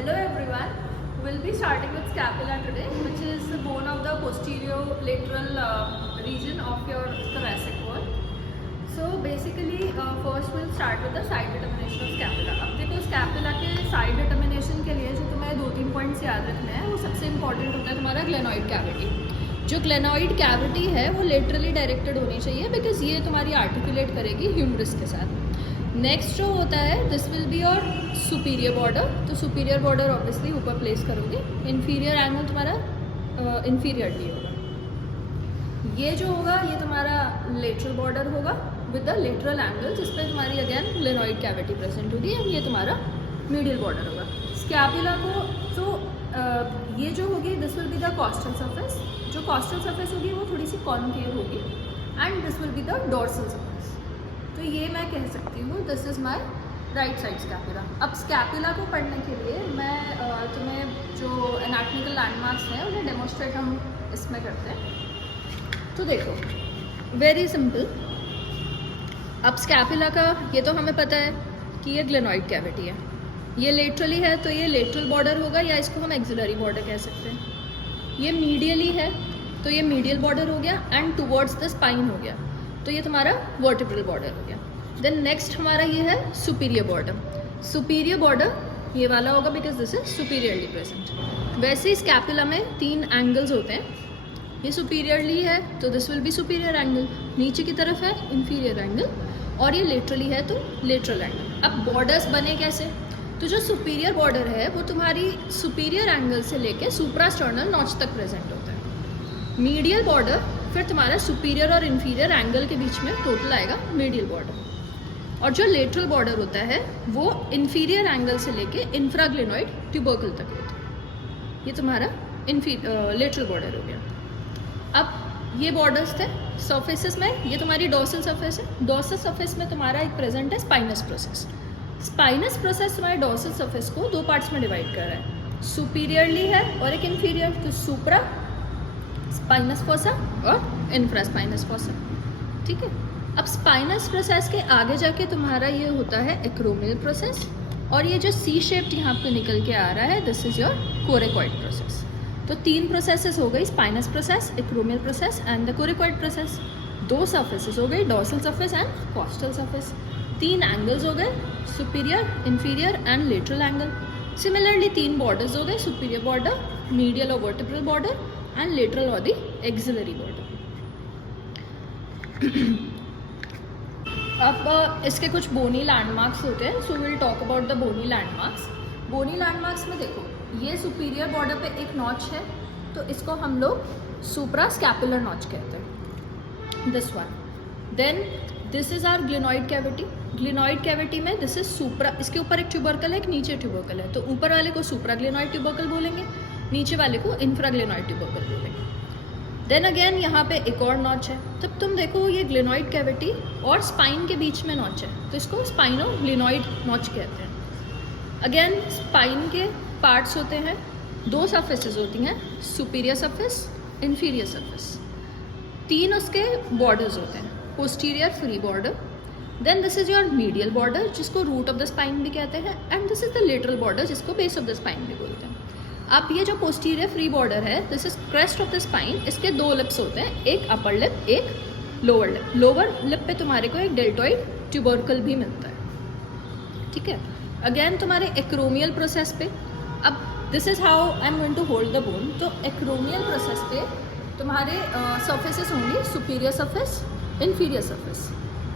Hello everyone. We'll be starting with scapula today, which is the bone of the posterior lateral region of your thoracic wall. So basically, first we'll start with the side determination of scapula. अब देखो scapula के side determination के लिए जो तुम्हें 2-3 points याद रखने हैं, वो सबसे important होता है तुम्हारा glenoid cavity. जो glenoid cavity है वो laterally directed होनी चाहिए because ये तुम्हारी articulate करेगी humerus के साथ. नेक्स्ट जो होता है this will be your superior border. तो सुपीरियर बॉर्डर ऑब्वियसली ऊपर प्लेस करोगे. इन्फीरियर एंगल तुम्हारा इन्फीरियरली होगा. ये जो होगा ये तुम्हारा लेटरल बॉर्डर होगा विद द लेटरल एंगल जिसपे तुम्हारी अगेन ग्लेनॉइड कैविटी प्रेजेंट होगी. एंड ये तुम्हारा मीडियल बॉर्डर होगा. स्कैपुला को तो ये जो होगी this will be the costal surface. जो कॉस्टल सरफेस होगी वो थोड़ी सी कॉनकेव होगी and this will be the dorsal surface. तो ये मैं कह सकती हूँ this is my right side scapula. अब स्कैपुला को पढ़ने के लिए मैं तुम्हें जो एनाटॉमिकल लैंडमार्क्स हैं उन्हें डेमोस्ट्रेट हम इसमें करते हैं. तो देखो वेरी सिंपल. अब स्कैपुला का ये तो हमें पता है कि ये ग्लेनॉइड कैविटी है. ये लेटरली है तो ये लेटरल बॉर्डर होगा या इसको हम एक्सिलरी बॉर्डर कह सकते हैं. ये मीडियली है तो ये मीडियल बॉर्डर हो गया एंड टुवर्ड्स द स्पाइन हो गया तो ये तुम्हारा वर्टिब्रल बॉर्डर हो गया. देन नेक्स्ट हमारा ये है सुपीरियर बॉर्डर. सुपीरियर बॉर्डर ये वाला होगा because this is superiorly present. वैसे ही स्कैपुला में 3 एंगल्स होते हैं. ये सुपीरियरली है तो this will B superior angle. नीचे की तरफ है इन्फीरियर एंगल और ये लेटरली है तो लेटरल एंगल. अब बॉर्डर्स बने कैसे? तो जो सुपीरियर बॉर्डर है वो तुम्हारी सुपीरियर एंगल से लेके सुप्रास्टर्नल नॉच तक प्रेजेंट होता है. मीडियल बॉर्डर फिर तुम्हारा सुपीरियर और इन्फीरियर एंगल के बीच में टोटल आएगा मीडियल बॉर्डर. और जो लेटरल बॉर्डर होता है वो इन्फीरियर एंगल से लेके इंफ्राग्लेनॉइड ट्यूबरकल तक होता है. ये तुम्हारा लेटरल बॉर्डर हो गया. अब ये बॉर्डर्स थे सर्फेसेस में. ये तुम्हारी डोर्सल सरफेस है. डोर्सल सरफेस में तुम्हारा एक प्रेजेंट है स्पाइनस प्रोसेस. स्पाइनस प्रोसेस तुम्हारे डोर्सल सरफेस को 2 पार्ट्स में डिवाइड कर रहा है. सुपीरियरली है और एक इन्फीरियर. तो सुप्रा स्पाइनस फोसा और इंफ्रा स्पाइनस फोसा. ठीक है. अब स्पाइनस प्रोसेस के आगे जाके तुम्हारा ये होता है एक्रोमियल प्रोसेस और ये जो सी शेप्ड यहाँ पे निकल के आ रहा है this is your coracoid process. तो 3 प्रोसेसेस हो गई spinous process, acromial process and the coracoid process. 2 surfaces हो गई dorsal surface and costal surface. 3 angles हो गए superior, inferior and lateral angle. Similarly 3 borders हो गए सुपीरियर बॉर्डर, मीडियल और वर्टिब्रल बॉर्डर एंड लेटरल और द एक्सिलरी बॉर्डर. अब इसके कुछ बोनी लैंडमार्क्स होते हैं. So will talk about the bony landmarks. Bony landmarks में देखो ये सुपीरियर बॉर्डर पे एक नॉच है तो इसको हम लोग सुप्रा स्कैपुलर नॉच कहते हैं. This one. Then this is our glenoid cavity. Glenoid cavity में दिस इज सुप्रा. इसके ऊपर एक ट्यूबरकल है, एक नीचे ट्यूबरकल है. तो ऊपर वाले को सुप्रा ग्लेनॉइड ट्यूबरकल बोलेंगे, नीचे वाले को इंफ्राग्लेनॉइड ट्यूबरकल बोलेंगे. देन अगेन यहाँ पे एक और नॉच है. तब तुम देखो ये ग्लेनॉइड कैविटी और स्पाइन के बीच में नॉच है तो इसको स्पाइनो ग्लेनॉइड नॉच कहते हैं. अगेन स्पाइन के पार्ट्स होते हैं. 2 सर्फेसेस होती हैं सुपीरियर सरफेस, इन्फीरियर सरफेस. 3 उसके बॉर्डर्स होते हैं. Posterior free border. Then this is your medial border जिसको रूट ऑफ द स्पाइन भी कहते हैं and this is the lateral border जिसको बेस ऑफ द स्पाइन भी बोलते हैं. अब ये जो पोस्टीरियर फ्री बॉर्डर है this is crest of the spine. इसके 2 लिप्स होते हैं, एक अपर लिप एक लोअर लिप. लोअर लिप पे तुम्हारे को एक डेल्टॉइड ट्यूबरकल भी मिलता है. ठीक है. अगेन तुम्हारे एक्रोमियल प्रोसेस पे अब this is how I am going to hold the bone. तो एक्रोमियल प्रोसेस पे तुम्हारे सर्फेसेस होंगे superior surface, inferior surface,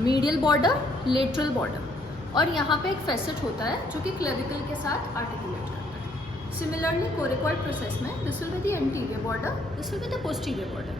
medial border, lateral border और यहाँ पे एक फेसेट होता है जो कि क्लेविकल के साथ आर्टिकुलेट करता है. Similarly, coracoid process में this will be the anterior border, this will be the posterior border,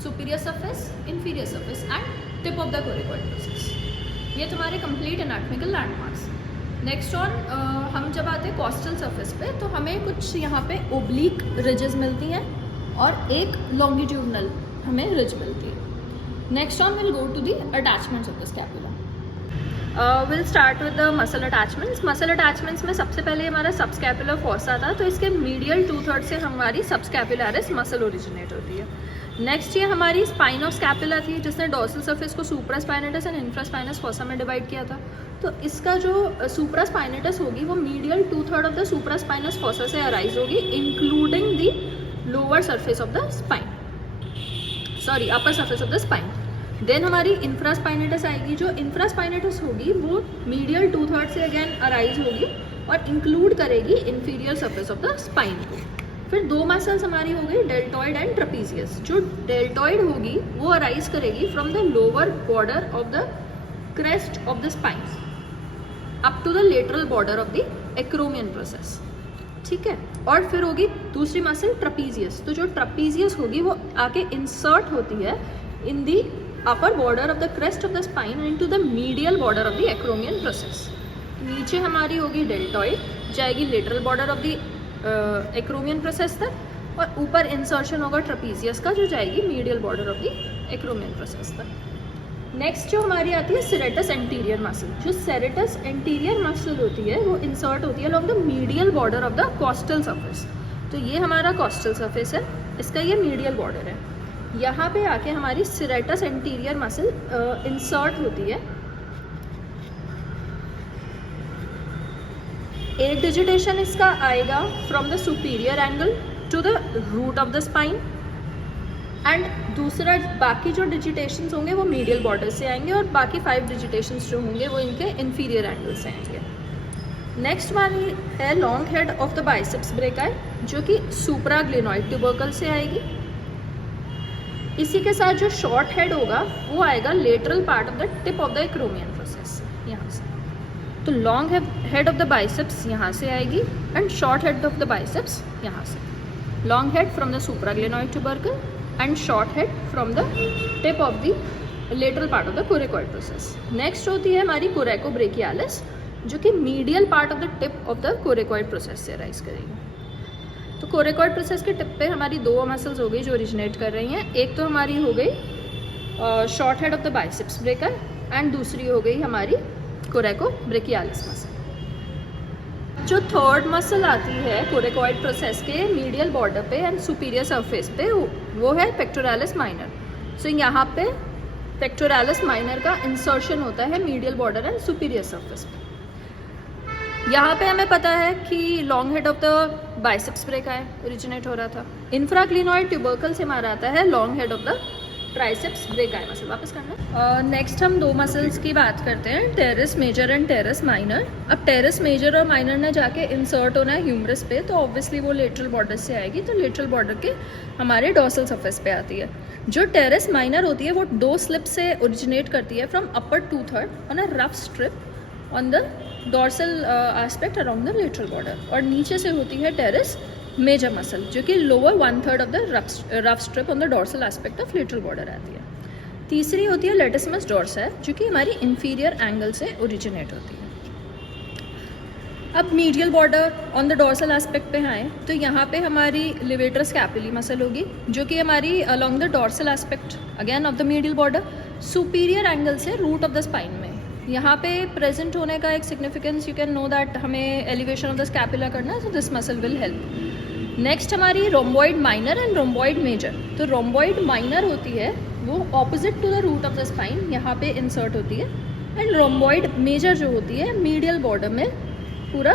superior surface, inferior surface and tip of the coracoid process. ये तुम्हारे complete anatomical landmarks. Next on हम जब आते हैं coastal surface पे तो हमें कुछ यहाँ पे oblique ridges मिलती हैं और एक longitudinal हमें ridge मिलती है. Next on we'll go to the attachments of the scapula. Will start with the muscle attachments. Muscle attachments में सबसे पहले हमारा सबस्कैपुलर फॉसा था, तो इसके मीडियल 2/3 से हमारी सबस्कैपुलरिस मसल ओरिजिनेट होती है। नेक्स्ट ये हमारी स्पाइन ऑफ स्कैपुला थी, जिसने डॉर्सल सरफेस को सुप्रास्पाइनेटस एंड इंफ्रास्पाइनस फॉसा में डिवाइड किया था। तो इसका जो सुप्रास्पाइनेटस होगी वो medial 2/3 of the supraspinous fossa से अराइज होगी, including the lower surface of the spine, sorry upper surface of the spine. Then हमारी इंफ्रास्पाइनेटस आएगी। जो इंफ्रास्पाइनेटस होगी वो मीडियल 2/3 से अगेन अराइज होगी और इंक्लूड करेगी inferior surface of the spine को। फिर दो मसल्स हमारी हो गई डेल्टॉइड एंड ट्रेपीजियस। जो डेल्टॉइड होगी वो अराइज करेगी from the lower border of the crest of the spine up to the lateral border of the acromion process, ठीक है। और फिर होगी दूसरी मसल ट्रेपीजियस। तो जो ट्रेपीजियस होगी वो आके इंसर्ट होती है in the upper border of the crest of the spine into the medial border of the acromion process. नीचे हमारी होगी डेल्टॉइड, जाएगी lateral border of the acromion process तक, और ऊपर इंसर्शन होगा ट्रेपीजियस का, जो जाएगी medial border of the acromion process तक। नेक्स्ट जो हमारी आती है सेरेटस एंटीरियर मसल। जो सेरेटस एंटीरियर मसल होती है वो इंसर्ट होती है along the medial border of the costal surface. तो ये हमारा कॉस्टल सरफेस है, इसका ये मीडियल बॉर्डर है। यहाँ पे आके हमारी सेरेटस एंटीरियर मसल इंसर्ट होती है। एक डिजिटेशन इसका आएगा from the superior angle to the root of the spine, and दूसरा बाकी जो डिजिटेशंस होंगे वो मीडियल बॉर्डर से आएंगे, और बाकी 5 डिजिटेशंस जो होंगे वो इनके इंफीरियर एंगल से आएंगे। नेक्स्ट हमारी है long head of the biceps brachii, जो कि सुप्राग्लिनोइड ट्यूबरकल से आएगी। इसी के साथ जो शॉर्ट हेड होगा वो आएगा lateral part of the tip of the acromion process, यहाँ से। तो long head of the biceps यहाँ से आएगी and short head of the biceps यहाँ से। Long head from the supraglenoid tubercle and short head from the tip of the lateral part of the coracoid process. Next होती है हमारी coracobrachialis, जो कि medial part of the tip of the coracoid process से rise करेगी। तो coracoid process के tip पे हमारी दो मसल्स हो गई जो ओरिजिनेट कर रही हैं। एक तो हमारी हो गई short head of the biceps breaker, and दूसरी हो गई हमारी कोरेकोब्रेकियालिस मसल। जो थर्ड मसल आती है कोरेकॉइड प्रोसेस के मीडियल बॉर्डर पे एंड सुपीरियर सरफेस पे, वो है पेक्टोरालिस माइनर। सो यहाँ पे पेक्टोरालिस माइनर का इंसर्शन होता है medial border and superior surface पे। यहाँ पे हमें पता है कि long head of the biceps brachii originate हो रहा था। इंफ्राक्लिनोइड ट्यूबरकल से हमारा आता है long head of the triceps brachii muscle. वापस करना। नेक्स्ट हम दो मसल्स की बात करते हैं, teres major and teres minor. अब टेरेस मेजर और माइनर ने जाके इंसर्ट होना है ह्यूमरस पे, तो ऑब्वियसली वो लेटरल बॉर्डर से आएगी, तो लेटरल बॉर्डर के हमारे डॉर्सल सरफेस पे आती है। जो टेरेस माइनर होती है वो 2 स्लिप से ओरिजिनेट करती है from upper 2/3 on a rough strip on the dorsal aspect around the lateral border, और नीचे से होती है टेरेस मेजर मसल, जो कि lower 1/3 of the rough strip on the dorsal aspect of lateral border आती है। तीसरी होती है लेटिसिमस डॉर्सा, जो कि हमारी इंफीरियर एंगल से ओरिजिनेट होती है। अब medial border on the dorsal aspect पे आए तो यहाँ पे हमारी लिवेटर स्कैपुली मसल होगी, जो कि हमारी along the dorsal aspect again of the medial border superior angle से रूट ऑफ द स्पाइन में। यहाँ पे प्रेजेंट होने का एक significance, you can know that हमें एलिवेशन ऑफ द स्कैपुला करना है, so this muscle will help. Next हमारी rhomboid minor and rhomboid major. तो रोम्बॉइड माइनर होती है वो opposite to the root of the spine यहाँ पे इंसर्ट होती है, एंड रोम्बॉइड मेजर जो होती है मीडियल बॉर्डर में पूरा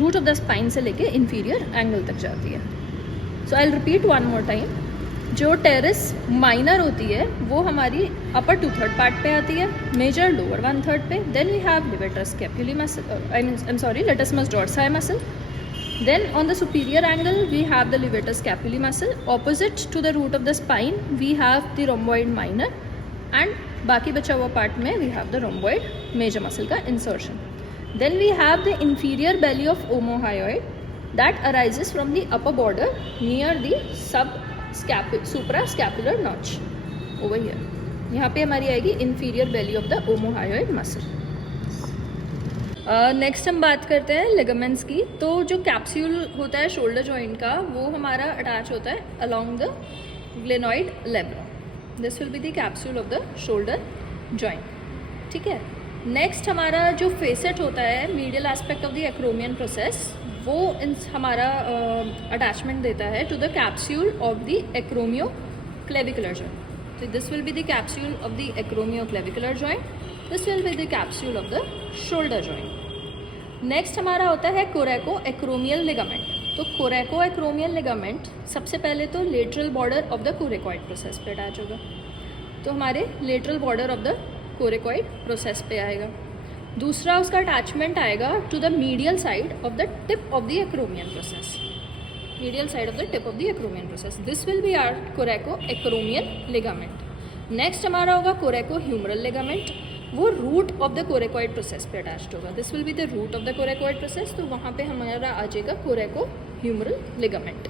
रूट ऑफ द स्पाइन से लेके इंफीरियर एंगल तक जाती है। So I will repeat one more time. जो टेरेस माइनर होती है वो हमारी अपर 2/3 पार्ट पे आती है, मेजर लोअर 1/3 पे। Then we have levator scapulae muscle, latissimus dorsi muscle. Then on the superior angle we have the levator scapulae muscle. Opposite to the root of the spine we have the rhomboid minor, and बाकी बचा हुआ part में we have the rhomboid major muscle का insertion. Then we have the inferior belly of omohyoid that arises from the upper border near the suprascapular notch over here. यहाँ पे हमारी आएगी inferior belly of the omohyoid muscle. Next हम बात करते हैं ligaments की। तो जो कैप्सूल होता है शोल्डर जॉइंट का वो हमारा अटैच होता है along the glenoid labrum. This will be the capsule of the shoulder joint, ठीक है। नेक्स्ट हमारा जो फेसेट होता है medial aspect of the acromion process, वो हमारा अटैचमेंट देता है to the capsule of the acromioclavicular joint. So this will be the capsule of the acromioclavicular joint. This will be the capsule of the shoulder joint. Next हमारा होता है coracoacromial ligament. तो coracoacromial ligament सबसे पहले तो lateral border of the coracoid process पे attach होगा. तो हमारे lateral border of the coracoid process पे आएगा. दूसरा उसका अटैचमेंट आएगा to the medial side of the tip of the acromion process. Medial side of the tip of the acromion process. This will be our coracoacromial ligament. Next हमारा होगा coracohumeral ligament. वो root of the coracoid process पे attached होगा. This will be the root of the coracoid process. तो वहाँ पे हमारा आ जाएगा coracohumeral ligament.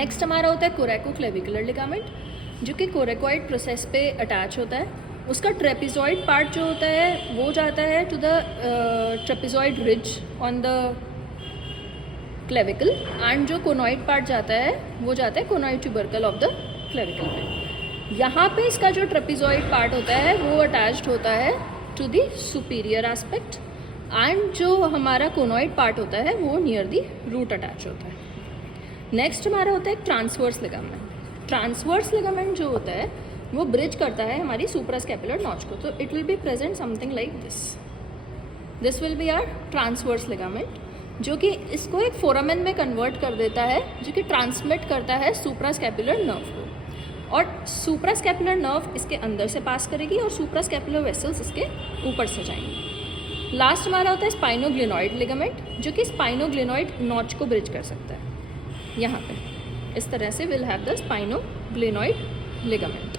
Next हमारा होता है coracoclavicular ligament, जो कि coracoid process पे attach होता है. उसका trapezoid part जो होता है वो जाता है to the trapezoid ridge on the clavicle, and जो कोनॉइड पार्ट जाता है वो जाता है कोनॉइड ट्यूबरकल ऑफ द क्लेविकल पे. यहाँ पे इसका जो ट्रेपेजॉइड पार्ट होता है वो अटैच्ड होता है to the superior aspect, and जो हमारा कोनॉइड पार्ट होता है वो नियर द रूट अटैच होता है. नेक्स्ट हमारा होता है ट्रांसवर्स लिगामेंट. ट्रांसवर्स लिगामेंट जो होता है वो ब्रिज करता है हमारी सुप्रास्कैपुलर नॉच को. तो it will be present something like this. This will be our transverse ligament, जो कि इसको एक फोरामेन में कन्वर्ट कर देता है, जो कि ट्रांसमिट करता है सुप्रास्कैपुलर नर्व को, और सुप्रास्कैपुलर नर्व इसके अंदर से पास करेगी और सुप्रास्कैपुलर वेसल्स इसके ऊपर से जाएंगी. लास्ट हमारा होता है स्पाइनोग्लिनॉइड लिगामेंट, जो कि स्पाइनोग्लिनॉइड नॉच को ब्रिज कर सकता है. यहाँ पे इस तरह से विल हैव द स्पाइनोग्लिनॉइड लिगामेंट.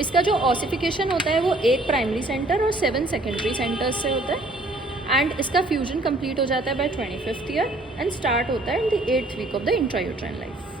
इसका जो ऑसिफिकेशन होता है वो 1 प्राइमरी सेंटर और 7 सेकेंडरी सेंटर्स से होता है, एंड इसका फ्यूजन कंप्लीट हो जाता है bye 25th year and start होता है in the 8th week of the intrauterine life.